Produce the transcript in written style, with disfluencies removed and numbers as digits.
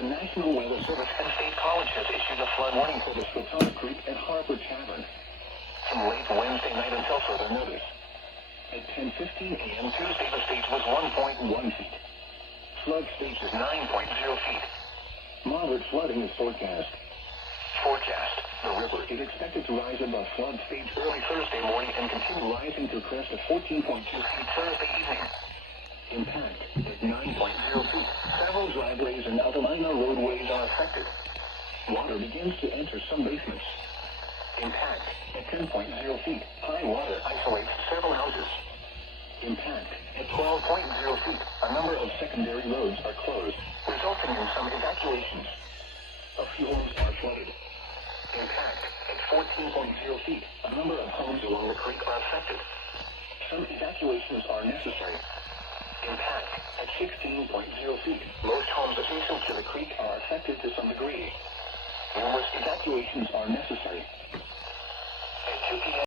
The National Weather Service and State College has issued a flood warning for the Swatara Creek and Harbor Tavern from late Wednesday night until further notice. At 10:15 a.m. Tuesday, the stage was 1.1 feet. Flood stage is 9.0 feet. Moderate flooding is forecast. The river is expected to rise above flood stage early Thursday morning and continue rising to a crest of 14.2 feet Thursday evening. Impact at 9.0 feet. Several driveways and other minor roadways are affected. Water begins to enter some basements. Impact at 10.0 feet. High water isolates several houses. Impact at 12.0 feet. A number of secondary roads are closed, resulting in some evacuations. A few homes are flooded. Impact at 14.0 feet. A number of homes along the creek are affected. Some evacuations are necessary. Impact at 16.0 feet. Most homes adjacent to the creek are affected to some degree. Numerous evacuations are necessary. At 2 p.m.